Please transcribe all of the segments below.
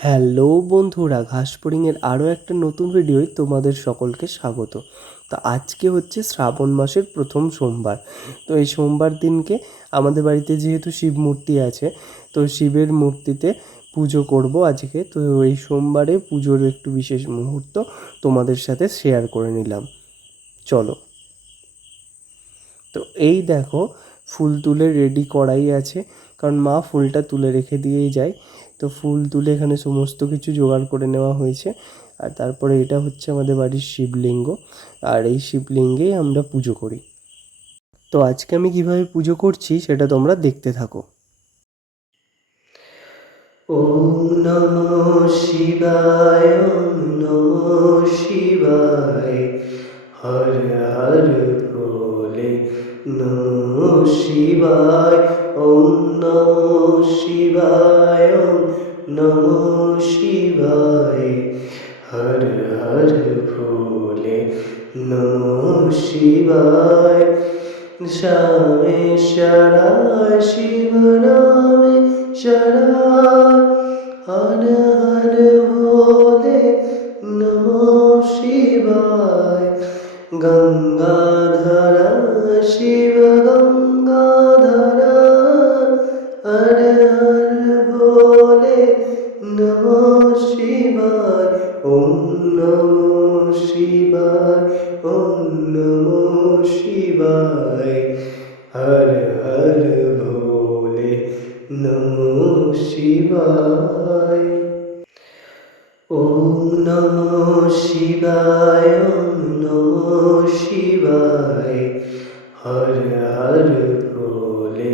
Hello বন্ধুরা, ঘাসফড়িংয়ের আরও একটা নতুন ভিডিওয় তোমাদের সকলকে স্বাগত। তো আজকে হচ্ছে শ্রাবণ মাসের প্রথম সোমবার। তো এই সোমবার দিনকে আমাদের বাড়িতে যেহেতু শিব মূর্তি আছে, তো শিবের মূর্তিতে পুজো করব আজকে। তো এই সোমবারে পুজোর একটু বিশেষ মুহূর্ত তোমাদের সাথে শেয়ার করে নিলাম। চলো। তো এই দেখো, ফুল তুলে রেডি করাই আছে, কারণ মা ফুলটা তুলে রেখে দিয়েই যায়। তো ফুল তুলে এখানে সমস্ত কিছু জোগাড় করে নেওয়া হয়েছে। আর তারপরে এটা হচ্ছে আমাদের বাড়ির শিবলিঙ্গ, আর এই শিবলিঙ্গেই আমরা পুজো করি। তো আজকে আমি কিভাবে পুজো করছি সেটা তোমরা দেখতে থাকো। ওম নমঃ শিবায়, ওম নমঃ শিবায়, হর হর ভোলে নমঃ শিবায়। ওম নমঃ শিবায়, ওম নমঃ শিবায়, হর হর ভোলে নমঃ শিবায়। শ্যামে শরায় শিব নামে শরায়, হর হর ভোলে নমঃ শিবায়। গঙ্গাধরা শিব গঙ্গাধরা, হর হর ভোলে নমঃ শিবায়। ওম নমঃ শিবায়, ওম নমঃ শিবায়, হর হর ভোলে নমঃ শিবায়। ওম নমঃ শিবায়, ওম নমঃ শিবায়, হর হর ভোলে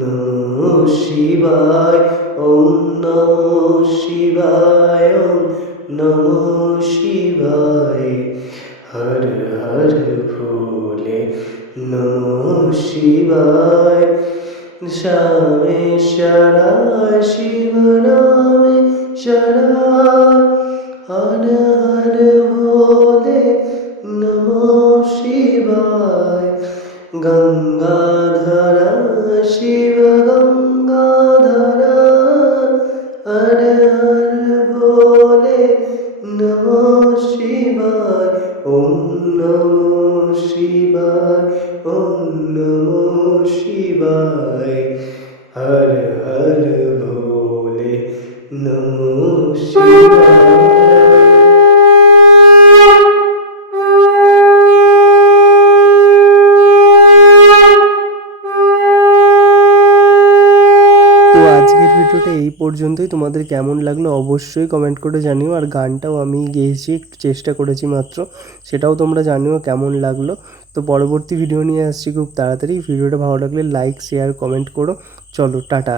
নমঃ শিবায়। ওম নমঃ শিবায়, ওম নমঃ শিবায়, হর হর ভোলে নমঃ শিবায়। শ্যামে শরায় শিব নামে শরায়, হর হর ভোলে নমঃ শিবায়। গঙ্গাধরা শিব গঙ্গাধরা, হর হর ভোলে নমঃ শিবায়। ওম নমঃ শিবায়, ওম নমঃ শিবায়, হর হর ভোলে নমঃ শিবায়। তো আজকের ভিডিওটা এই পর্যন্তই। তোমাদের কেমন লাগলো অবশ্যই কমেন্ট করে জানিও। আর গানটাও আমি গেয়েছি, একটু চেষ্টা করেছি মাত্র, সেটাও তোমরা জানিও কেমন লাগলো। তো পরবর্তী ভিডিও নিয়ে আসছি খুব তাড়াতাড়ি। ভিডিওটা ভালো লাগলে লাইক শেয়ার কমেন্ট করো। চলো, টাটা।